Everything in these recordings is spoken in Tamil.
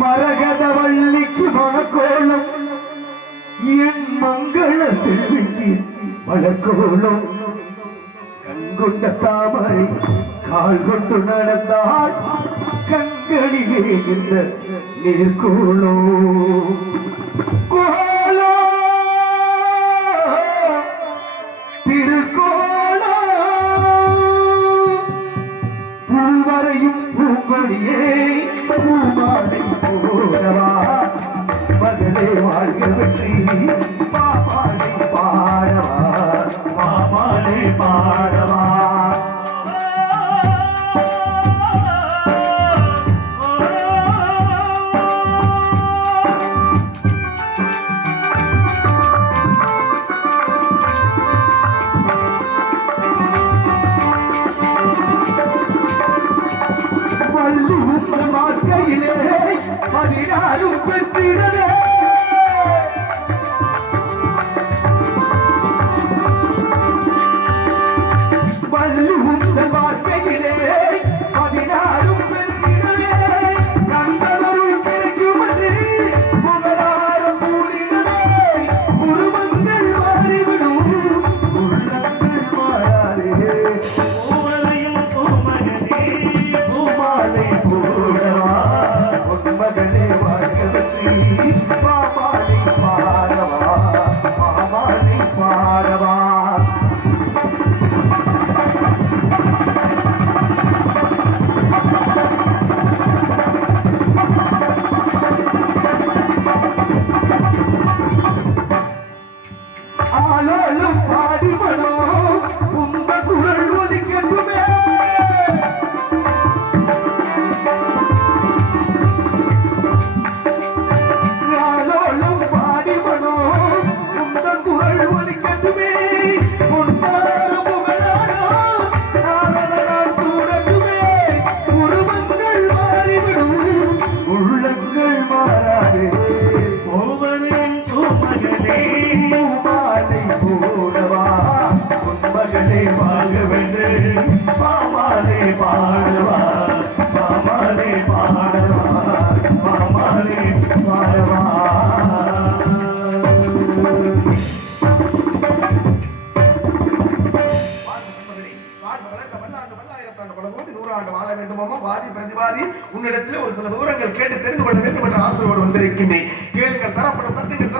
மரகத வள்ளிக்கு மணக்கோலம் என் மங்கள செல்விக்கு மலர்கோலம் கண்கொண்ட தாமரை கால் கொண்டு நடந்தால் கண்களிலே இந்த நேர்கோளோ கோலோ திருக்கோளோ பூவரையும் பூங்கொடியே பூமாலை போடவா மகளே வாழ்க வெற்றி பாமாலை பாடவா? பாமாலை பாடவா? பதினாறும் பெற்றிடவே പാടി മനോ കുമ്പകുഴൽ பாடவா மாமாலே பாடவா மாமாலே பாடவா உன்னிடத்தில் ஒரு சில விவரங்கள் கேட்டு தெரிந்து கொள்ள வேண்டும் என்ற ஆசையோடு வந்திருக்கின்றேன் கேளுங்கள் தரப்படும் தட்டுங்கள்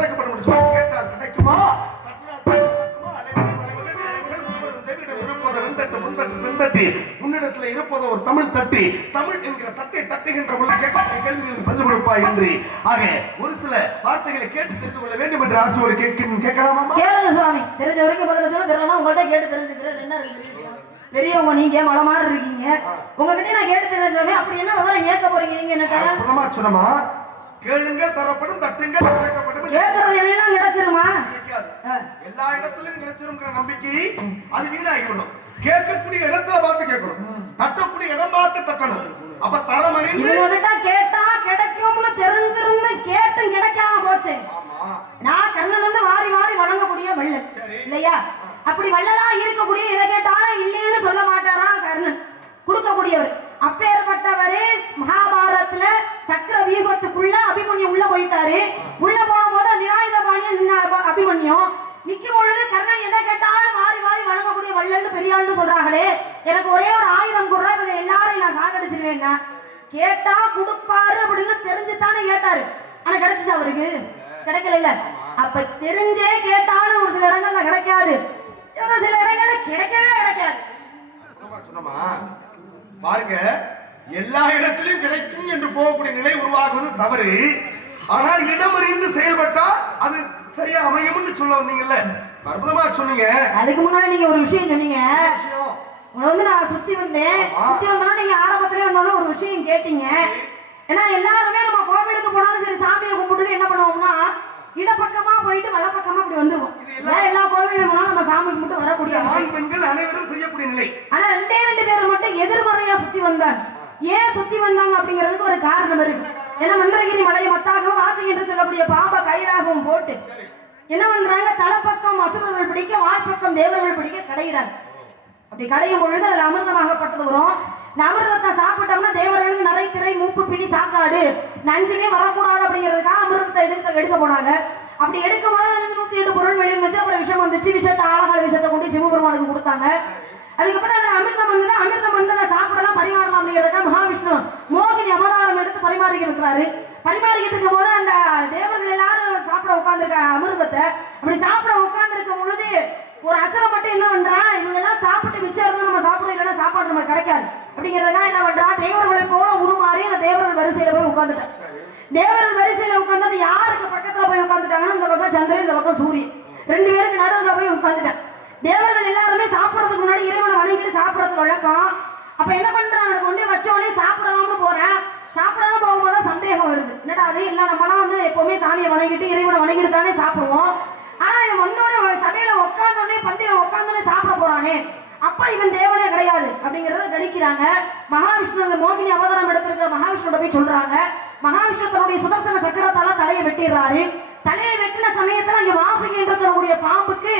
ஒரு தமிழ் தட்டு. தமிழ் என்கிற தட்டை தட்டுகின்ற பொழுது கேட்கக்கூடிய கேள்விகளுக்கு பதில் கொடுப்பாய் என்று. ஆக ஒரு சில வார்த்தைகளை கேட்டு தெரிந்து கொள்ள வேண்டும் என்ற ஆசையோடு கேட்க கேட்கலாமா கேளுங்க சுவாமி. தெரிஞ்ச வரைக்கும் பதில சொல்ல தெரியலனா உங்கள்ட்ட கேட்டு தெரிஞ்சுக்கிறேன் என்ன இருக்கு? பெரியவங்க நீங்க மலை மாதிரி இருக்கீங்க? உங்ககிட்ட நான் கேட்டு தெரிஞ்ச சுவாமி அப்படி என்ன விவரம் கேட்க போறீங்க நீங்க அற்புதமா சொன்னமா கேளுங்க தரப்படும் தட்டுங்கள் திறக்கப்படும் என்று கேட்கறது எல்லாம் கிடைச்சிருமா. எல்லா இடத்திலும் கிடைச்சிருங்கிற நம்பிக்கை அது வீணாகிவிடும். கேட்கக்கூடிய இடத்துல பார்த்து கேட்கணும். தட்டக்கூடிய இடம் பார்த்து தட்டணும். அப்ப தரம் அறிந்து கேட்டா கிடைக்கும்னு தெரிஞ்சிருந்து கேட்டும் கிடைக்காம போச்சு. நான் கண்ணன் வந்து வாரி வாரி வழங்கக்கூடிய வள்ளல். இல்லையா? அப்படி வள்ளலா இருக்கக்கூடிய இதை கேட்டாலும் இல்லைன்னு சொல்ல மாட்டாரா கர்ணன்? கொடுக்கக்கூடியவர். அப்பேற்பட்டவரே மகாபாரதத்துல சக்கர வியூகத்துக்குள்ள அபிமன்யு உள்ள போயிட்டாரு. உள்ள போன போது நிராயுத பாணிய நின்ன அப- அபிமன்யும் நிக்கும் பொழுது கர்ணன் எதை கேட்டாலும் வழங்கக்கூடிய பெரியாள்னு சொல்றாங்களே எனக்கு ஒரே ஒரு ஆயுதம் கொடுறா இவங்க எல்லாரையும் நான் சாகடிச்சிருவேன்னா? கேட்டா கொடுப்பாரு அப்படின்னு தெரிஞ்சு தானே கேட்டாரு. ஆனா கிடைச்சிச்சா அவருக்கு? கிடைக்கல இல்ல அப்ப தெரிஞ்சே கேட்டாலும் ஒரு சில இடங்கள்ல கிடைக்காது. ஒரு சில இடங்கள்ல கிடைக்கவே கிடைக்காது. சொன்னமா பாருங்க எல்லா இடத்திலும் கிடைக்கும் என்று போகக்கூடிய நிலை உருவாகுவது தவறு. ஆனால் இடம் அறிந்து செயல்பட்டா அது சரியா அமையும்னு சொல்ல வந்தீங்கல்ல. அற்புதமா சொன்னீங்க. அதுக்கு முன்னாடி நீங்க ஒரு விஷயம் சொன்னீங்க. உங்களை வந்து நான் சுத்தி வந்தேன். சுத்தி வந்தோன்னா நீங்க ஆரம்பத்திலே வந்தோன்னா ஒரு விஷயம் கேட்டீங்க. ஏன்னா எல்லாருமே நம்ம கோவிலுக்கு போனாலும் சரி சாமியை கும்பிட்டுட்டு என்ன பண்ணுவோம்னா இடப்பக்கமா போயிட்டு வலப்பக்கமா இப்படி வந்துருவோம். எல்லா கோவிலும் போனாலும் நம்ம சாமி கும்பிட்டு வரக்கூடிய விஷயம் ஆண் பெண்கள் அனைவரும் செய்யக்கூடிய நிலை. ஆனா ரெண்டே ரெண்டு பேர் மட்டும் எதிர்மறையா சுத்தி வந்தாங்க. ஏன் சுத்தி வந்தாங்க அப்படிங்கிறதுக்கு ஒரு காரணம் இருக்கு. ஏன்னா மந்திரகிரி மலையை மத்தாகவும் வாசி என்று சொல்லக்கூடிய பாம்ப கயிறாகவும் போட்டு என்ன பண்றாங்க தலைப்பக்கம் அசுரர்கள் பிடிக்க வாழ்பக்கம் தேவர்கள் பிடிக்க கடைகிறாங்க அப்படி கடையும் பொழுது அதுல அமிர்தமாகப்பட்டது வரும். இந்த அமிர்தத்தை சாப்பிட்டோம்னா தேவர்களுக்கு நிறை திரை மூப்பு பிடி சாக்காடு நஞ்சுமே வரக்கூடாது அப்படிங்கிறதுக்காக அமிர்தத்தை எடுத்து எடுக்க போனாங்க. அப்படி எடுக்கும் பொழுது நூத்தி எட்டு பொருள் வெளியே வந்துச்சு அப்புறம் விஷம் வந்துச்சு. விஷத்தை ஆழகால விஷத்தை கொண்டு சிவபெருமானுக்கு கொடுத்தாங்க. அதுக்கப்புறம் அந்த அமிர்தம் வந்தது அமிர்தம் வந்து அதை சாப்பிடலாம் பரிமாறலாம் அப்படிங்கிறதுக்காக மகாவிஷ்ணு மோகினி அவதாரம் எடுத்து பரிமாறிக்கிட்டு இருக்கிறாரு. பரிமாறிக்கிட்டு இருக்கும் போது அந்த தேவர்கள் எல்லாரும் சாப்பிட உட்காந்துருக்க அமிர்தத்தை. அப்படி சாப்பிட உட்காந்துருக்கும் பொழுது ஒரு அசுரம் மட்டும் என்ன பண்றான் இவங்க எல்லாம் சாப்பிட்டு மிச்சம் இருந்தால் நம்ம சாப்பிட இல்லைன்னா சாப்பாடு நமக்கு கிடைக்காது. அப்படிங்கிறதுக்காக என்ன பண்றான் தேவர்களை போல உருமாறி அந்த தேவர்கள் வரிசையில போய் உட்காந்துட்டான் தேவர்கள் வரிசையில உட்காந்து யாருக்கு பக்கத்துல போய் உட்காந்துட்டாங்கன்னா இந்த பக்கம் சந்திரன் இந்த பக்கம் சூரியன். ரெண்டு பேருக்கு நடுவில் போய் உட்காந்துட்டேன் தேவர்கள் எல்லாருமே சாப்பிடறதுக்கு முன்னாடி இறைவனை வணங்கிட்டு சாப்பிடறதுக்கு வழக்கம். அப்ப என்ன பண்றாங்க? கொண்டு வச்ச வச்சோடனே சாப்பிடலாம்னு போறேன் சாப்பிடாம போகும்போது தான் சந்தேகம் வருது. என்னடா அது? இல்ல நம்மலாம் வந்து எப்பவுமே சாமியை வணங்கிட்டு இறைவனை வணங்கிட்டு தானே சாப்பிடுவோம். ஆனா இவன் வந்தோடனே சபையில உட்காந்தோடனே பந்தியில உட்காந்தோடனே சாப்பிட போறானே. அப்ப இவன் தேவனே கிடையாது. அப்படிங்கறத கணிக்கிறாங்க. மகாவிஷ்ணு மோகினி அவதாரம் எடுத்திருக்கிற மகாவிஷ்ணுவோட போய் சொல்றாங்க. மகாவிஷ்ணு தன்னுடைய சுதர்சன சக்கரத்தால தலையை வெட்டிடுறாரு. தலையை வெட்டின சமயத்துல அங்க வாசுகி என்று சொல்லக்கூடிய பாம்புக்கு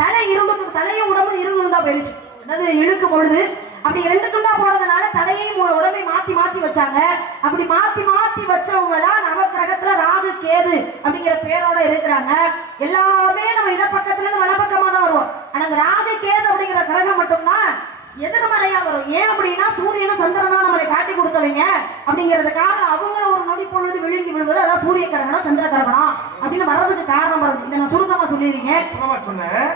தலை இரும்புக்கு தலையும் உடம்பு இரும்பு துண்டா போயிடுச்சு அதாவது இழுக்கும் பொழுது? அப்படி ரெண்டு துண்டா போனதுனால தலையையும் உடம்பை மாத்தி மாத்தி வச்சாங்க. அப்படி மாத்தி மாத்தி வச்சவங்க தான் நவக்கிரகத்துல ராகு கேது அப்படிங்கிற பேரோட இருக்கிறாங்க. எல்லாமே நம்ம இடப்பக்கத்துல இருந்து வலப்பக்கமா தான் வருவோம். ஆனா அந்த ராகு கேது அப்படிங்கிற கிரகம் மட்டும்தான் எதிர்மறையா வரும். ஏன் அப்படின்னா சூரியனை சந்திரனா நம்மளை காட்டி கொடுத்தவங்க. அப்படிங்கிறதுக்காக அவங்கள ஒரு நொடி பொழுது விழுங்கி விழுவது அதான் சூரிய கிரகணம் சந்திர கிரகணம் அப்படின்னு வர்றதுக்கு காரணம் வருது. இதை நான் சுருக்கமா சொல்லியிருக்கேன் சொன்னேன்.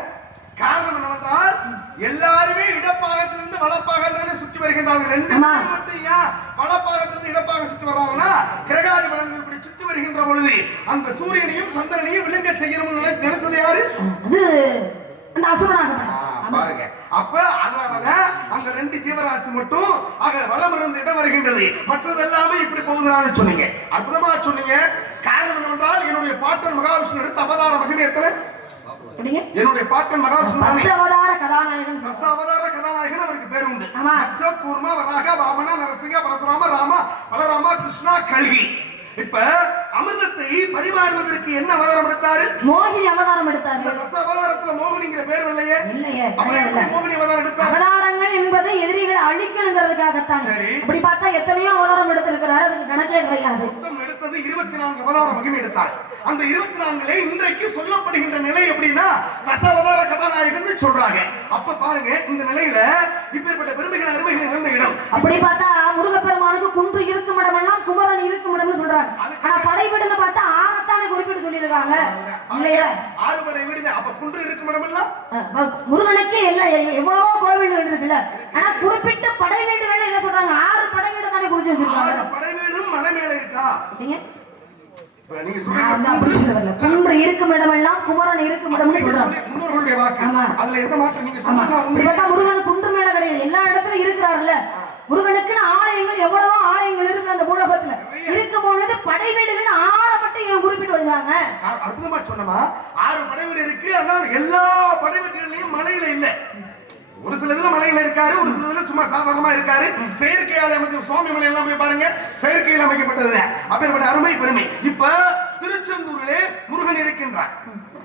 காரணம் என்னவென்றால் எல்லாருமே இடப்பாகத்திலிருந்து வலப்பாகத்தானே சுற்றி வருகின்றார்கள். ரெண்டு. பேர் மட்டும் ஏன் வலப்பாகத்திலிருந்து இடப்பாக சுற்றி வர்றாங்கன்னா கிரகாதி பலன்கள் இப்படி சுற்றி வருகின்ற பொழுது அந்த சூரியனையும் சந்திரனையும் விழுங்க செய்யணும்னு நினை- நினைச்சது யாரு? அது அந்த அசுரனாகப்பட்டான் பாருங்க. அப்ப அதனாலதான் அந்த ரெண்டு ஜீவராசி மட்டும் ஆக வலம் இருந்து இடம் வருகின்றது. மற்றது எல்லாமே இப்படி போகுதுன்னு சொன்னீங்க. அற்புதமா சொன்னீங்க. காரணம் என்னவென்றால் என்னுடைய பாட்டன் மகாவிஷ்ணு எடுத்த அவதார மகன் எத்தனை? என்னுடைய பாட்டன் மகாவிஷ்ணு அவதார கதாநாயகன். தச அவதார கதாநாயகன் அவருக்கு பேர் உண்டு. கூர்ம வராக வாமன நரசிங்க பரசுராம ராம பலராம கிருஷ்ணா கல்கி. இப்ப அமிர்தத்தை பரிமாறுவதற்கு என்ன அவதாரம் எடுத்தாரு மோகினி அவதாரம் எடுத்தாரு தச அவதாரத்துல மோகினிங்கிற பேர் இல்லையே. இல்லையே மோகினி அவதாரம் எடுத்தாரு அவதாரங்கள் என்பது எதிரிகளை அழிக்கணுங்கிறதுக்காகத்தான். சரி. அப்படி பார்த்தா எத்தனையோ அவதாரம் எடுத்திருக்கிறாரு அதுக்கு கணக்கே கிடையாது. எடுத்தது இருபத்தி நான்கு அவதார மகிமை எடுத்தார் அந்த இருபத்தி நான்குல இன்றைக்கு சொல்லப்படுகின்ற நிலை எப்படின்னா தசாவதார கதாநாயகன் சொல்றாங்க. அப்ப பாருங்க இந்த நிலையில இப்பேற்பட்ட பெருமைகள் அருமைகள் நிறைந்த இடம். அப்படி பார்த்தா முருகப்பெருமானுக்கு குன்று இருக்கும் இடமெல்லாம் குமரன் இருக்கும் இடம்னு சொல்றாங்க. ஆனா படைவீடுன்னு பார்த்தா ஆறத்தானே குறிப்பிட்டு சொல்லியிருக்காங்க. இல்லையா? ஆறுபடை விடுது அப்ப குன்று இருக்கும் இடமெல்லாம்? அஹ் முருகனுக்கு எல்லாம் எவ்வளவோ கோவில்கள் இருக்குல்ல ஆனா குறிப்பிட்ட படை வீடுகள் என்ன சொல்றாங்க. ஆறு படை வீடு தானே குறிச்சு வச்சிருக்காங்க. ஆறு படை வீடும் மலை மேல இருக்கா? இருக்கும் இடமெல்லாம் குமரன் இருக்கும் இடம்னு நீங்க சொல்றாங்க. சொல்லி- முன்னோர்களுடைய வாக்கு. ஆமா. அதுல எந்த மாற்றம் நீங்க ஆமா. சொன்னா இப்படி பார்த்தா முருகன் குன்று மேல கிடையாது. எல்லா இடத்துலயும் இருக்கிறாருல்ல. முருகனுக்குன்னு ஆலயங்கள் எவ்வளவோ ஆலயங்கள் இருக்கு அந்த பூலகத்துல. இருக்கும் பொழுது படை வீடுகள் ஆற மட்டும் இங்க குறிப்பிட்டு வச்சாங்க. அற்புதமா சொன்னமா? ஆறு படை வீடு இருக்கு. ஆனால் எல்லா படை வீடுகள்லயும் மலையில இல்ல. ஒரு சில இதுல மலையில இருக்காரு ஒரு சில இதுல சும்மா சாதாரணமா இருக்காரு. செயற்கையால் அமைச்ச சுவாமி மலை எல்லாம் போய் பாருங்க செயற்கையில் அமைக்கப்பட்டது. அப்பேற்பட்ட அருமை பெருமை. இப்ப திருச்செந்தூரிலே முருகன் இருக்கின்றார்.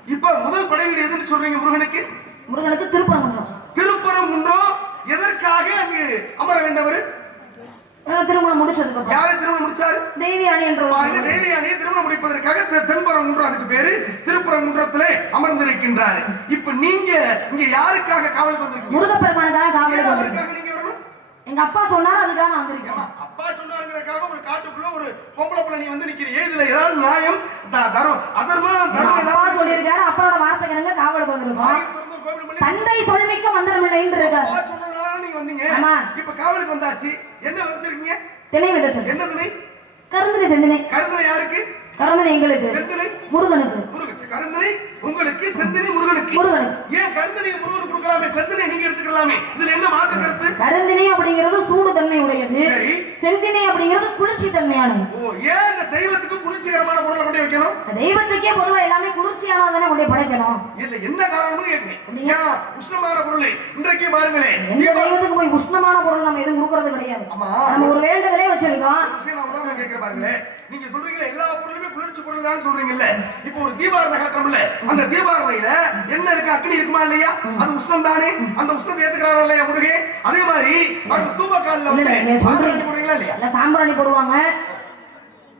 இப்ப முதல் படை வீடு எதுன்னு சொல்றீங்க முருகனுக்கு? முருகனுக்கு திருப்பரங்குன்றம். திருப்பரங்குன்றம். எதற்காக அங்கு அமர வேண்டவர்? திருமணம் முடிச்சதுக்கு யாரை திருமணம் முடிச்சாரு? தேவி அணி என்ற தேவியானியை திருமணம் முடிப்பதற்காக தெ- தென்பரங்குன்றம் அதுக்கு பேரு திருப்பரங்குன்றத்திலே அமர்ந்திருக்கின்றாரு. இப்ப நீங்க இங்க யாருக்காக காவலுக்கு வந்திருக்கீங்க? முருகப்பெருமானுக்காக ஏன் காவலுக்கு வரணும்? எங்க அப்பா சொன்னாரு அதுக்காக நான் வந்திருக்கேன். அப்பா சொன்னாருங்கிறதுக்காக ஒரு காட்டுக்குள்ள ஒரு பொம்பளை பிள்ளை நீ வந்து நிக்கிறீங்க இதுல ஏதாவது நியாயம்? த- தர்மம். அதர்மம் தர்மம் அப்பா சொல்லியிருக்காரு அப்பனோட வார்த்தை கிணங்க காவலுக்கு வந்திருக்கோம். தந்தை சொல்மிக்க மந்திரமில்லைன்னு இருக்காரு நீங்க வந்தீங்க. இப்ப காவலுக்கு வந்தாச்சு. என்ன வச்சிருக்கீங்க? திணை வித சொல்லு என்ன திணை? கருந்தனை செந்தினை கருந்தனை யாருக்கு? கருந்தனை எங்களுக்கு முருகனுக்கு. முருகன் கருந்தனை உங்களுக்கு செந்தினை முருகனுக்கு. முருகனுக்கு. ஏன் கருந்தனை முருகனுக்கு கொடுக்கலாமே? செந்தினை நீங்க எடுத்துக்கலாமே? இதுல என்ன மாற்று கருத்து? கருந்தினை அப்படிங்கிறது சூடு தன்மை உடையது. செந்தினை அப்படிங்கிறது குளிர்ச்சி தன்மையானது. ஓ ஏன் இந்த தெய்வத்துக்கு குளிர்ச்சிகரமான பொருளை கொண்டு வைக்கணும்? தெய்வத்துக்கே பொதுவா எல்லாமே குளிர்ச்சியானதானே கொண்டு போய் படைக்கணும். இல்ல என்ன காரணம்னு. ஏன் உஷ்ணமான பொருளை இன்றைக்கு பாருங்களேன். எந்த தெய்வத்துக்கு போய் உஷ்ணமான பொருள் நம்ம எதுவும் கொடுக்கறது கிடையாது. நம்ம ஒரு வேண்டுதலே வச்சிருக்கோம். நான் உதாரணம் பாருங்களேன். நீங்க சொல்றீங்களே எல்லா பொருளுமே குளிர்ச்சி பொருள் தான் சொல்றீங்கல்ல. இப்போ ஒரு தீபாரணை காட்டுறோம்ல அந்த தீபாரணையில என்ன இருக்கு? அக்னி இருக்குமா இல்லையா? அது உஷ்ணம் தானே அந்த உஷ்ணத்தை ஏத்துக்கிறாரா இல்லையா முருகே? அதே மாதிரி அந்த தூபக்காலில் போடுறீங்களா இல்லையா? இல்ல சாம்பிராணி போடுவாங்க.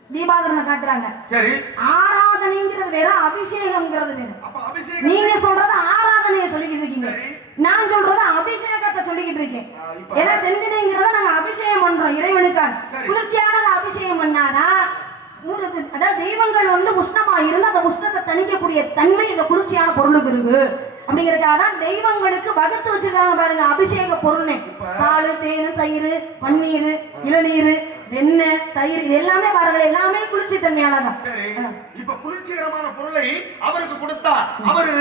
தீபாவளி காட்டுறாங்க. சரி. ஆராதனைங்கிறது வேற அபிஷேகம்ங்கிறது வேற அப்ப அபிஷேகம் நீங்க சொல்றது ஆராதனையை சொல்லிக்கிட்டு இருக்கீங்க. நான் சொல்றது அபிஷேகத்தை சொல்லிக்கிட்டு இருக்கேன். ஏன்னா செந்தினைங்கிறத நாங்க அபிஷேகம் பண்றோம் இறைவனுக்காக. சரி. குளிர்ச்சியானதை அபிஷேகம் பண்ணாதான் அதாவது தெய்வங்கள் வந்து உஷ்ணமா இருந்து அந்த உஷ்ணத்தை தணிக்கக்கூடிய தன்மை இந்த குளிர்ச்சியான பொருளுக்கு இருக்கு அப்படிங்கறதுக்காக தான் தெய்வங்களுக்கு வகுத்து வச்சிருக்காங்க பாருங்க அபிஷேக பொருள்னு. பால் தேன் தயிர் பன்னீர் இளநீர் வெண்ணெய் தயிர் இது எல்லாமே பாருங்கள் எல்லாமே குளிர்ச்சி தன்மையானதான் இப்ப குளிர்ச்சிகரமான பொருளை அவருக்கு கொடுத்தா அவரு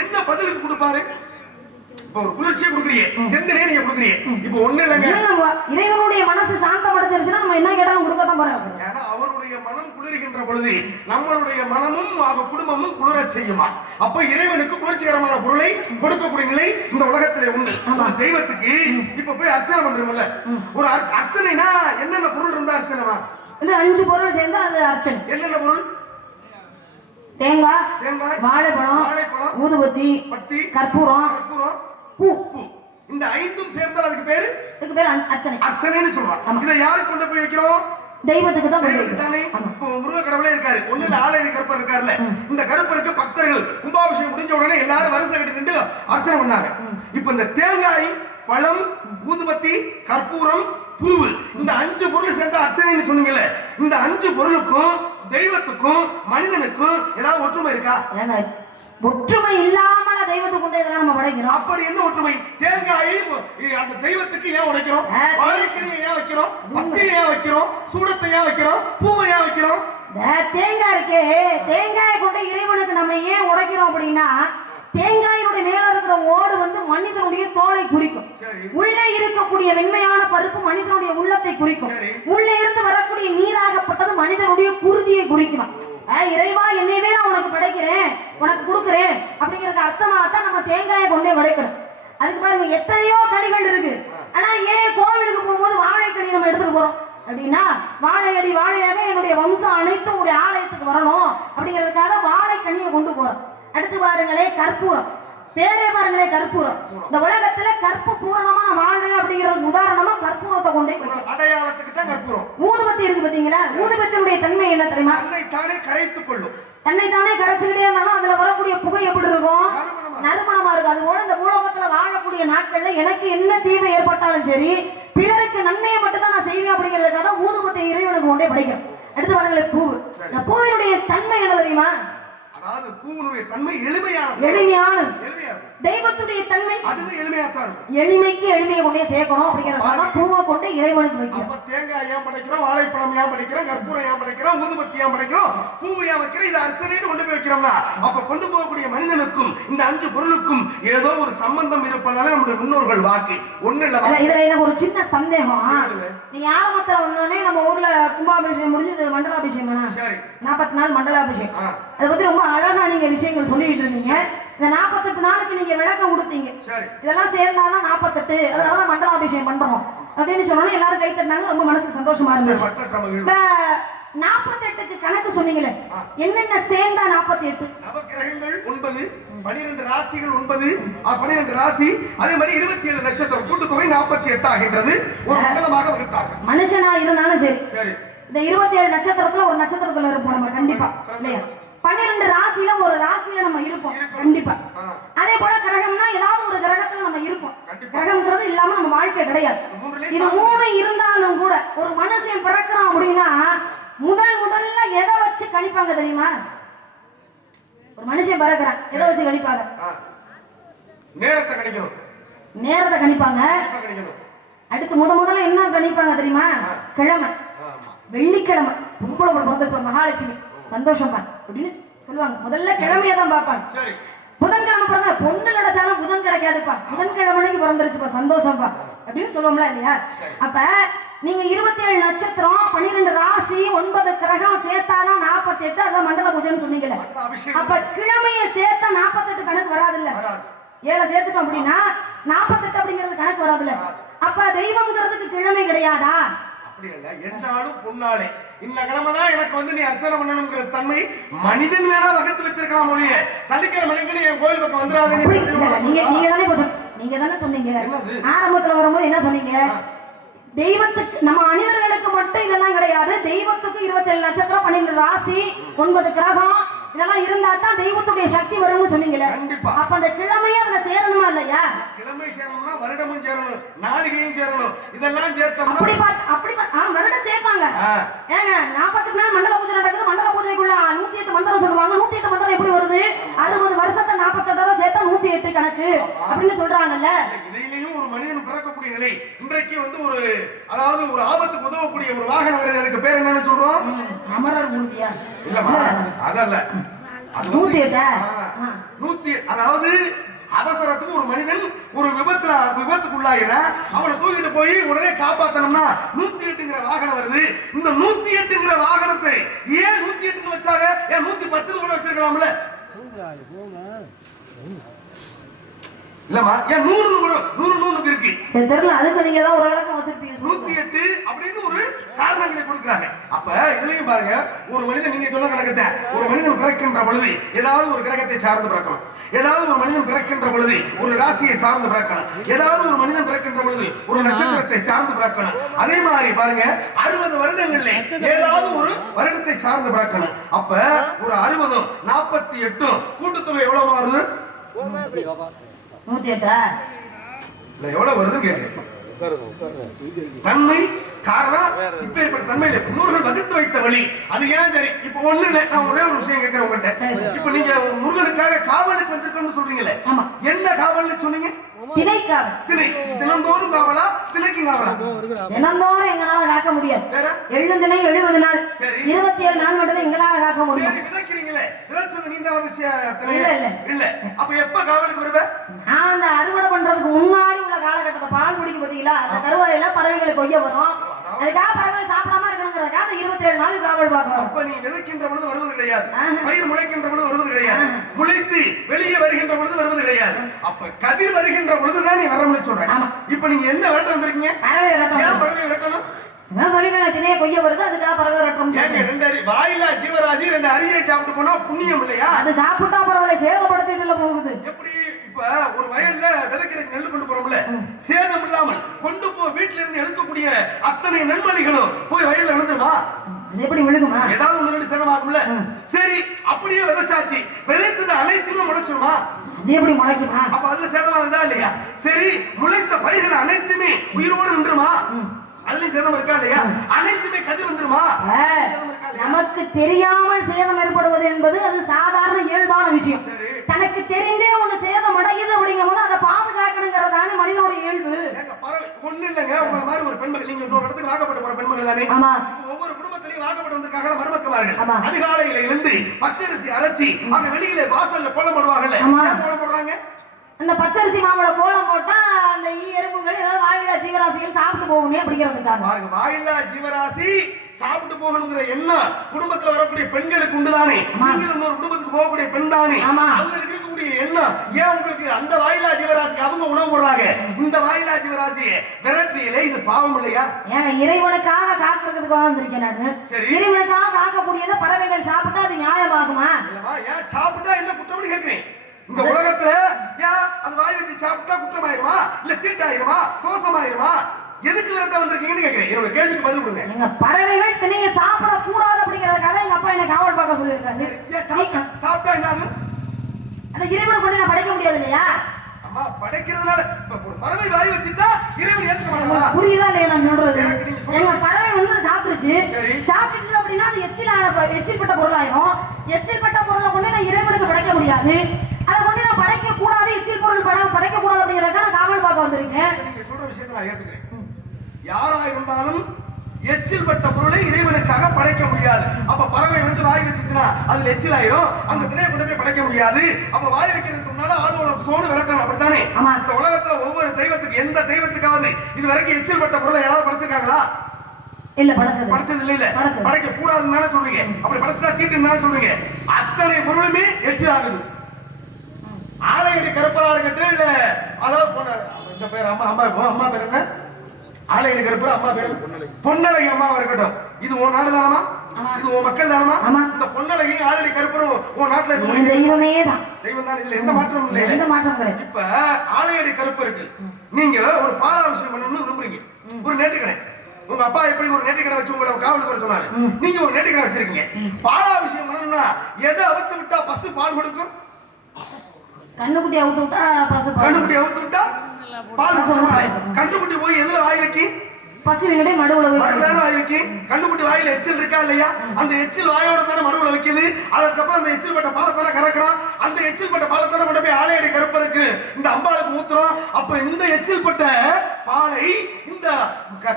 என்ன பதிலுக்கு கொடுப்பாரு? ஒரு குளிர்ச்சியை கொடுக்குறீங்க. செந்தனே நீங்க கொடுக்குறீங்க. இப்ப ஒண்ணு இல்லைங்க. இறைவனுடைய மனசு சாந்தம் அடைச்சிருச்சுன்னா நம்ம என்ன கேட்டாலும் கொடுக்கத்தான் போறோம். ஏன்னா அவருடைய மனம் குளிர்கின்ற பொழுது நம்மளுடைய மனமும் அவ குடும்பமும் குளிரச் செய்யுமா? அப்ப இறைவனுக்கு குளிர்ச்சிகரமான பொருளை கொடுக்கக்கூடிய நிலை இந்த உலகத்திலே உண்டு. தெய்வத்துக்கு இப்ப போய் அர்ச்சனை பண்றோம்ல. ஒரு அர்ச்ச- அர்ச்சனைனா என்னென்ன பொருள் இருந்தா அர்ச்சனைமா? இந்த அஞ்சு பொருள் சேர்ந்து அது அர்ச்சனை. என்னென்ன பொருள்? தேங்காய் தேங்காய் வாழைப்பழம் ஊதுபத்தி பத்தி கற்பூரம் கற்பூரம் பூ பூ இந்த ஐந்தும் சேர்ந்தால் அதுக்கு பேரு? இதுக்கு பேர் அர்ச்ச- அர்ச்சனை. அர்ச்சனைன்னு சொல்றான். இதை யாருக்கு கொண்டு போய் வைக்கிறோம்? தெய்வத்துக்கு தான் முருக கடவுளே இருக்காரு. ஒண்ணு இல்ல ஆலய கருப்பர் இருக்காருல்ல. இந்த கருப்பருக்கு பக்தர்கள். கும்பாபிஷேகம் முடிஞ்ச உடனே எல்லாரும் வரிசை கட்டி நின்று அர்ச்சனை பண்ணாங்க. இப்ப இந்த தேங்காய் பழம் ஊதுபத்தி கற்பூரம் பூவு இந்த அஞ்சு பொருள் சேர்ந்த அர்ச்சனைன்னு சொன்னீங்கல்ல இந்த அஞ்சு பொருளுக்கும் தெய்வத்துக்கும் மனிதனுக்கும் ஏதாவது ஒற்றுமை இருக்கா? ஒற்றுமை இல்லாமல தெய்வத்துக்கு கொண்டு இதெல்லாம் நம்ம படைக்கிறோம். அப்படி என்ன ஒற்றுமை? தேங்காயை அந்த தெய்வத்துக்கு ஏன் உடைக்கிறோம்? வாழைக்கனியை ஏன் வைக்கிறோம்? பத்தியை ஏன் வைக்கிறோம்? சூடத்தை ஏன் வைக்கிறோம்? பூவை ஏன் வைக்கிறோம்? தேங்காய் இருக்கே தேங்காயை கொண்டு இறைவனுக்கு நம்ம ஏன் உடைக்கிறோம் அப்படின்னா தேங்காயினுடைய மேல இருக்கிற ஓடு வந்து மனிதனுடைய தோலை குறிக்கும். உள்ளே இருக்கக்கூடிய வெண்மையான பருப்பு மனிதனுடைய உள்ளத்தை குறிக்கும். உள்ளே இருந்து வரக்கூடிய நீராகப்பட்டது மனிதனுடைய குருதியை குறிக்கும். அஹ் இறைவா என்னையவே நான் உனக்கு படைக்கிறேன். உனக்கு கொடுக்குறேன். அப்படிங்கிறது அர்த்தமாக தான் நம்ம தேங்காயை கொண்டே உடைக்கிறோம். அதுக்கு பாருங்க எத்தனையோ கனிகள் இருக்கு. ஆனா ஏன் கோவிலுக்கு போகும்போது வாழைக்கனி நம்ம எடுத்துட்டு போறோம்? அப்படின்னா வாழையடி வாழையாக என்னுடைய வம்சம் அனைத்தும் உங்களுடைய ஆலயத்துக்கு வரணும். அப்படிங்கிறதுக்காக வாழைக்கனியை கொண்டு போறோம். அடுத்து பாருங்களே கற்பூரம். பேரே பாருங்களே கற்பூரம். இந்த உலகத்துல கற்பு பூரணமா நான் வாழ்றேன் அப்படிங்கிறதுக்கு உதாரணமா கற்பூரத்தை கொண்டே. அடையாளத்துக்கு தான் கற்பூரம். ஊதுபத்தி இருக்கு பாத்தீங்களா ஊதுபத்தினுடைய தன்மை என்ன தெரியுமா? தன்னை தானே கரைத்துக் கொள்ளும். தன்னை தானே கரைச்சுக்கிட்டே இருந்தாலும் அதுல வரக்கூடிய புகை எப்படி இருக்கும்? நறுமணமா. இருக்கும். அது போல இந்த பூலோகத்துல வாழக்கூடிய நாட்கள்ல எனக்கு என்ன தீமை ஏற்பட்டாலும் சரி பிறருக்கு நன்மையை மட்டும் தான் நான் செய்வேன் அப்படிங்கிறதுக்காக ஊதுபத்தி இறைவனுக்கு கொண்டே படைக்கிறேன். அடுத்து பூவு. இந்த பூவினுடைய தன்மை என்ன தெரியுமா? அதாவது பூவினுடைய தன்மை எளிமையான எளிமையானது. எளிமையா இருக்கும் தெய்வத்துடைய தன்மை அதுவும் எளிமையா தான் எளிமைக்கு எளிமையை கொண்டே சேர்க்கணும் அப்படிங்கிறதுக்காக தான் பூவை கொண்டு இறைவனுக்கு வைக்கிறோம். அப்ப தேங்காய் ஏன் படைக்கிறோம்? வாழைப்பழம் ஏன் படைக்கிறோம்? கற்பூரம் ஏன் படைக்கிறோம்? ஊதுபத்தி ஏன் படைக்கிறோம்? பூவு ஏன் வைக்கிறோம்? இது அர்ச்சனைன்னு கொண்டு போய் வைக்கிறோம்னா அப்ப கொண்டு போகக்கூடிய மனிதனுக்கும் இந்த அஞ்சு பொருளுக்கும் ஏதோ ஒரு சம்பந்தம் இருப்பதால நம்முடைய முன்னோர்கள் வாக்கு. ஒண்ணு இல்ல. இதுல எனக்கு ஒரு சின்ன சந்தேகம்? கேளுங்க. நீங்க ஆரம்பத்துல வந்தோடனே நம்ம ஊர்ல கும்பாபிஷேகம் முடிஞ்சது மண்டலாபிஷேகம் நாற்பத்தி நாள் மண்டலாபிஷேகம். அதை பத்தி ரொம்ப அழகா நீங்க விஷயங்கள் சொல்லிட்டு இருந்தீங்க. இந்த நாற்பத்தெட்டு நாளுக்கு நீங்க விளக்கம் கொடுத்தீங்க இதெல்லாம் சேர்ந்தாதான் நாற்பத்தெட்டு. அதனாலதான் மண்டலாபிஷேகம் பண்றோம். அப்படின்னு சொன்னோன்னே எல்லாரும் கை தட்டினாங்க. ரொம்ப மனசுக்கு சந்தோஷமா இருந்துச்சு. நாற்பத்தெட்டுக்கு கணக்கு சொன்னீங்களே என்னென்ன சேர்ந்தா நாற்பத்தி எட்டு நவக்கிரகங்கள் ஒன்பது பனிரெண்டு ராசிகள் ஒன்பது பனிரெண்டு ராசி அதே மாதிரி இருபத்தி ஏழு நட்சத்திரம். கூட்டுத்தொகை நாற்பத்தி எட்டு ஆகின்றது. ஒரு மண்டலமாக வகுத்தார்கள். மனுஷனா இருந்தாலும் சரி. சரி. இந்த இருபத்தி ஏழு நட்சத்திரத்துல ஒரு நட்சத்திரத்துல இருப்போம் நம்ம கண்டிப்பா. இல்லையா? பன்னிரெண்டு ராசியில ஒரு ராசியில நம்ம இருப்போம். கண்டிப்பா. அதே போல கிரகம்னா ஏதாவது ஒரு கிரகத்துல நம்ம இருப்போம். கிரகம்ன்றது இல்லாம நம்ம வாழ்க்கை கிடையாது. இது மூணு இருந்தாலும் கூட ஒரு மனுஷன் பிறக்கிறான் அப்படின்னா முதல் முதல்ல எதை வச்சு கணிப்பாங்க தெரியுமா? ஒரு மனுஷன் பிறக்கிறான். எதை வச்சு கணிப்பாங்க. நேரத்தை கணிக்கணும். நேரத்தை கணிப்பாங்க. அடுத்து முத முதல்ல என்ன கணிப்பாங்க தெரியுமா? கிழமை. வெள்ளிக்கிழமை. பொம்பளை பிறந்திருப்பாங்க மகாலட்சுமி. சந்தோஷம் அப்படின்னு சொல்லுவாங்க. முதல்ல கிழமையை தான் பார்ப்பாங்க புதன்கிழமை பிறந்த பொண்ணு கிடைச்சாலும் புதன் கிடைக்காதுப்பா. புதன்கிழமைக்கு பிறந்துருச்சுப்பா சந்தோஷம்ப்பா அப்படின்னு சொல்லுவோம்ல இல்லையா? அப்ப நீங்க இருபத்தி ஏழு நட்சத்திரம் பன்னிரெண்டு ராசி ஒன்பது கிரகம் சேர்த்தாதான் நாற்பத்தி எட்டு அதான் மண்டல பூஜைன்னு சொன்னீங்கல்ல. அப்ப கிழமையை சேர்த்தா நாற்பத்தெட்டு கணக்கு வராது. ஏழை சேர்த்துட்டோம் அப்படின்னா நாற்பத்தெட்டு அப்படிங்கிறது கணக்கு வராதுல்ல? அப்ப தெய்வம்ங்கிறதுக்கு கிழமை கிடையாதா? அப்படி இல்ல. என்னாலும் பொன்னாலே. இந்த கிழமை தான் எனக்கு வந்து நீ அர்ச்சனை பண்ணணுங்கிற தன்மை மனிதன் வேணா வகுத்து வச்சிருக்கலாம் ஒழிய. சனிக்கிழமை அன்னைக்கு என் கோயில் பக்கம் இல்ல, நீங்க நீங்க தானே நீங்க தானே சொன்னீங்க? ஆரம்பத்துல வரும்போது என்ன சொன்னீங்க? தெய்வத்துக்கு நம்ம மனிதர்களுக்கு மட்டும் இதெல்லாம் கிடையாது. தெய்வத்துக்கு இருபத்தி ஏழு நட்சத்திரம் பன்னிரெண்டு ராசி ஒன்பது கிரகம். இதெல்லாம் இருந்தா தான் தெய்வத்துடைய சக்தி வரும்னு சொன்னீங்கல்ல கண்டிப்பா. அப்ப அந்த கிழமையே அதுல சேரணுமா இல்லையா? கிழமை சேரணும்னா வருடமும் சேரணும் நாளிகையும் சேரணும். இதெல்லாம் சேர்த்தோம்னா அப்படி பார்த்து அப்படி ஆ, வருடம் சேர்ப்பாங்க. ஏங்க நாற்பத்தி நாள் மண்டல பூஜை நடக்குது மண்டல பூஜைக்குள்ள நூத்தி எட்டு மந்திரம் சொல்லுவாங்க. நூத்தி எட்டு மந்திரம் எப்படி வருது? அறுபது வருஷத்தை நாற்பத்தெட்டோட சேர்த்தா நூத்தி எட்டு கணக்கு அப்படின்னு சொல்றாங்கல்ல. இதையிலையும் ஒரு மனிதன் பிறக்கக்கூடிய நிலை. இன்றைக்கு வந்து ஒரு அதாவது ஒரு ஆபத்துக்கு உதவக்கூடிய ஒரு வாகனம் வருது. அதுக்கு பேர் என்னன்னு சொல்றோம்? அமரர் ஊர்தியா இல்லம்மா அதல்ல. எட்டா? நூத்தி அதாவது அவசரத்துக்கு ஒரு மனிதன் ஒரு விபத்துல விபத்துக்குள்ளாயிர அவனை தூக்கிட்டு போய் உடனே காப்பாத்தணும்னா நூத்தி எட்டுங்கிற வாகனம் வருது. இந்த நூத்தி எட்டுங்கிற வாகனத்தை ஏன் நூத்தி எட்டுன்னு வச்சாங்க? ஏன் நூத்தி பத்துன்னு கூட வச்சிருக்கலாம்ல? இல்லம்மா ஏன் நூறு கூட நூறு நூறுக்கு இருக்கு. சரி தெரியல அதுக்கு நீங்க தான் ஒரு விளக்கம் வச்சிருப்பீங்க நூத்தி எட்டு அப்படின்னு ஒரு காரணங்களை கொடுக்குறாங்க. அப்ப இதுலயும் பாருங்க ஒரு மனிதன் நீங்க சொன்ன கணக்கத்தை ஒரு மனிதன் பிறக்கின்ற பொழுது ஏதாவது ஒரு கிரகத்தை சார்ந்து பிறக்கணும். ஏதாவது ஒரு மனிதன் பிறக்கின்ற பொழுது ஒரு ராசியை சார்ந்து பிறக்கணும். ஏதாவது ஒரு மனிதன் பிறக்கின்ற பொழுது ஒரு நட்சத்திரத்தை சார்ந்து பிறக்கணும். அதே மாதிரி பாருங்க அறுபது வருடங்கள்ல ஏதாவது ஒரு வருடத்தை சார்ந்து பிறக்கணும். அப்ப ஒரு அறுபதும் நாற்பத்தி எட்டும் கூட்டுத்தொகை எவ்வளவு மாறுது? நூத்தி எட்டா? இல்ல எவ்வளவு வருதுன்னு கேட்கிறேன் தன்மை காரணம் இப்பேற்பட்ட தன்மையில முன்னோர்கள் வகுத்து வைத்த வழி. அது ஏன் சரி? இப்ப ஒண்ணு இல்ல நான் ஒரே ஒரு விஷயம் கேட்கிறேன் உங்கள்கிட்ட. இப்ப நீங்க முருகனுக்காக காவலுக்கு வந்திருக்கோம்னு சொல்றீங்களே. என்ன காவல்னு சொன்னீங்க? திணை. தினந்தோறும் காவலா? திணைக்கும் காவலா? தினந்தோறும் எங்களால காக்க முடியாது. வேற? எழுந்து திணை எழுபது நாள். இருபத்தி ஏழு நாள் மட்டும் எங்களால காக்க முடியும். விதைக்கிறீங்களே. வந்துச்சு திணை இல்ல, இல்ல. இல்ல. அப்ப எப்ப காவலுக்கு வருவ? நான் அந்த அறுவடை பண்றதுக்கு முன்னாடி உள்ள காலகட்டத்தை பால் குடிக்க பாத்தீங்களா? அந்த பறவைகளை கொய்ய வரும். அதுக்காக பறவைகள் சாப்பிடாம இருக்கணுங்கிறதுக்காக அந்த இருபத்தி ஏழு நாள் காவல் பார்க்கணும். அப்ப நீ விதைக்கின்ற பொழுது வருவது கிடையாது. பயிர் முளைக்கின்ற பொழுது வருவது கிடையாது. முளைத்து வெளியே வருகின்ற பொழுது வருவது கிடையாது. அப்ப கதிர் வருகின்ற பொழுதுதான் நீ வரமுடிச்சு சொல்றேன். இப்ப நீங்க என்ன வேட்டம் வந்திருக்கீங்க? பறவை வெட்டணும் நான் சொல்லிட்டேன் திணையை கொய்ய வருது அதுக்காக பறவை ரட்டம் ஏங்க ரெண்டு அரி வாயிலா ஜீவராசி ரெண்டு அரியை சாப்பிட்டு போனா புண்ணியம் இல்லையா? அது சாப்பிட்டா பறவை சேதப்படுத்திட்டு போகுது. எப்படி இப்ப ஒரு வயல்ல விதைக்கிறதுக்கு நெல் கொண்டு போறோம்ல சேதம் இல்லாமல் கொண்டு போ வீட்டுல இருந்து எடுக்கக்கூடிய அத்தனை நெல்மணிகளும் போய் வயல்ல விழுந்துருமா. எப்படி விழுகுமா? ஏதாவது ரெண்டு சேதமாகும்ல. சரி அப்படியே விதைச்சாச்சு. விதைத்தது அனைத்துமே முளைச்சிருமா? அது எப்படி முளைக்குமா? அப்ப அதுல சேதமாகுதா இல்லையா? சரி முளைத்த பயிர்கள் அனைத்துமே உயிரோடு நின்றுமா? அதுலயும் சேதம் இருக்கா இல்லையா? அனைத்துமே கதிர் வந்துருமா? நமக்கு தெரியாமல் சேதம் ஏற்படுவது என்பது அது சாதாரண இயல்பான விஷயம். தனக்கு தெரிந்தே ஒண்ணு சேதம் அடையுது அப்படிங்கும் போது அதை பாதுகாக்கணுங்கிறதான மனிதனுடைய இயல்பு. ஒண்ணும் இல்லைங்க. உங்களை மாதிரி ஒரு பெண்மகள் நீங்க ஒரு இடத்துக்கு வாக்கப்பட்டு போற பெண்மகள் தானே? ஆமா. ஒவ்வொரு குடும்பத்திலையும் வாக்கப்பட்டு வந்திருக்காங்க மருமக்குமார்கள். அதிகாலையில எழுந்து பச்சரிசி அரைச்சி அங்க வெளியில வாசல்ல கோலம் போடுவாங்கல்ல. கோலம் போடுறாங்க? அந்த பச்சரிசி மாவுல கோலம் போட்டா அந்த ஈ எறும்புகள் ஏதாவது வாயிலா ஜீவராசிகள் சாப்பிட்டு போகுமே அப்படிங்கிறதுக்காக. பாருங்க வாயில்லா ஜீவராசி சாப்பிட்டு போகணுங்கிற எண்ணம் குடும்பத்துல வரக்கூடிய பெண்களுக்கு உண்டுதானே? ஆமா. நீங்கள் இன்னொரு குடும்பத்துக்கு போகக்கூடிய பெண் தானே? ஆமா. அவங்களுக்கு இருக்கக்கூடிய எண்ணம் ஏன் உங்களுக்கு அந்த வாயிலா ஜீவராசிக்கு அவங்க உணவு போடுறாங்க? இந்த வாயிலா ஜீவராசியை விரட்டியில இது பாவம் இல்லையா? ஏங்க இறைவனுக்காக காக்கிறதுக்காக வந்திருக்கேன் நானு. சரி. இறைவனுக்காக காக்கக்கூடியதை பறவைகள் சாப்பிட்டா அது நியாயமாகுமா? இல்லம்மா ஏன் சாப்பிட்டா என்ன குற்றம்னு கேக்குறேன் இந்த உலகத்துல ஏன் அது வாய் வச்சு சாப்பிட்டா குற்றமாயிருமா? இல்ல தீட்டாயிருமா? தோஷமாயிருமா? எதுக்கு விரட்ட வந்திருக்கீங்கன்னு கேக்குறேன். என்னோட கேள்விக்கு பதில் கொடுங்க. எங்க பறவைகள் திணையை சாப்பிட கூடாது அப்படிங்கறதுக்காக எங்க அப்பா என்ன காவல் பார்க்க ஏன் சொல்லியிருக்காரு சாப்பிட்டா என்ன ஆகும் அந்த இறைவனை கொண்டு நான் படைக்க முடியாது இல்லையா? அம்மா படைக்கிறதுனால ஒரு பறவை வாய் வச்சுட்டா இறைவன் ஏத்துக்க உங்களுக்கு புரியுதா இல்லையா நான் சொல்றது? நீங்க எங்க பறவை வந்து அதை சாப்பிட்டுச்சு அப்படின்னா அது எச்சிலான எச்சில்பட்ட பொருளாயிரும். எச்சில்பட்ட பொருளை கொண்டு நான் இறைவனுக்கு படைக்க முடியாது. அதை கொண்டு நான் படைக்க கூடாது எச்சில் பொருள் பட படைக்க கூடாது அப்படிங்கறதுக்காக நான் காவல் பார்க்க வந்திருக்கேன். நீங்க சொல்ற விஷயத்தை நான் ஏத்துக்கிறேன். யாரா இருந்தாலும் எச்சில் பட்ட பொருளை இறைவனுக்காக படைக்க முடியாது. அப்ப பறவை வந்து வாய் வச்சுச்சுன்னா அதுல எச்சில் ஆயிரும் அந்த திணையை கொண்டு போய் படைக்க முடியாது. அப்ப வாய் வைக்கிறதுக்கு முன்னால ஆதோளம் சோறு விரட்டணும். அப்படித்தானே. இந்த உலகத்துல ஒவ்வொரு தெய்வத்துக்கு எந்த தெய்வத்துக்காவது இது வரைக்கும் எச்சில் பட்ட பொருளை யாராவது படைச்சிருக்காங்களா? இல்ல படைச்சது. படைச்சது இல்ல. இல்ல. படைக்க கூடாதுன்னு சொல்றீங்க. அப்படி படைச்சா தீட்டுன்னு சொல்றீங்க. அத்தனை பொருளுமே எச்சில் ஆகுது ஆலையடி கருப்பரா இருக்கட்டும் இல்ல அதாவது இந்த பேர் அம்மா அம்மா அம்மா பேர் என்ன? ஆலையடி கருப்பர் அம்மா பேர் பொன்னழகி அம்மாவா இருக்கட்டும். இது உன் நாடு தானமா. இது உன் மக்கள் தானமா. இந்த பொன்னழகி ஆல்ரெடி கருப்பரும் உன் நாட்டுல இருக்க தெய்வமே தான். தெய்வம் தான். இதுல எந்த மாற்றமும் இல்லை எந்த மாற்றம் கிடையாது. இப்ப ஆலையடி கருப்பு இருக்கு. நீங்க ஒரு பாலாபிஷேகம் பண்ணணும்னு விரும்புறீங்க. ஒரு நேற்றுக்கடை உங்க அப்பா எப்படி ஒரு நேற்றுக்கடை வச்சு உங்களை காவலுக்கு வர சொன்னாரு? நீங்க ஒரு நேற்றுக்கடை வச்சிருக்கீங்க. பாலாபிஷேகம் பண்ணணும்னா எதை அவுத்து விட்டா பசு பால் கொடுக்கும்? கண்ணுக்குட்டி அவுத்து விட்டா பசு பால் கண்டுக்குட்டி அவுத்து விட்டா பால் கண்டுக்குட்டி போய் எதுல வாய் வைக்கி? பசுவினுடைய மடுவுல மறுதானே வாய் வைக்கி? கண்டுக்குட்டி வாயில எச்சில் இருக்கா இல்லையா? அந்த எச்சில் வாயோட தானே மடுவுல வைக்குது. அதுக்கப்புறம் அந்த எச்சில் பட்ட பாலத்தானே கறக்குறோம் அந்த எச்சில் பட்ட பாலத்தானே கொண்டு போய் ஆலையடி கருப்பருக்கு. இந்த அம்பாளுக்கு ஊத்துறோம். அப்ப இந்த எச்சில் பட்ட பாலை இந்த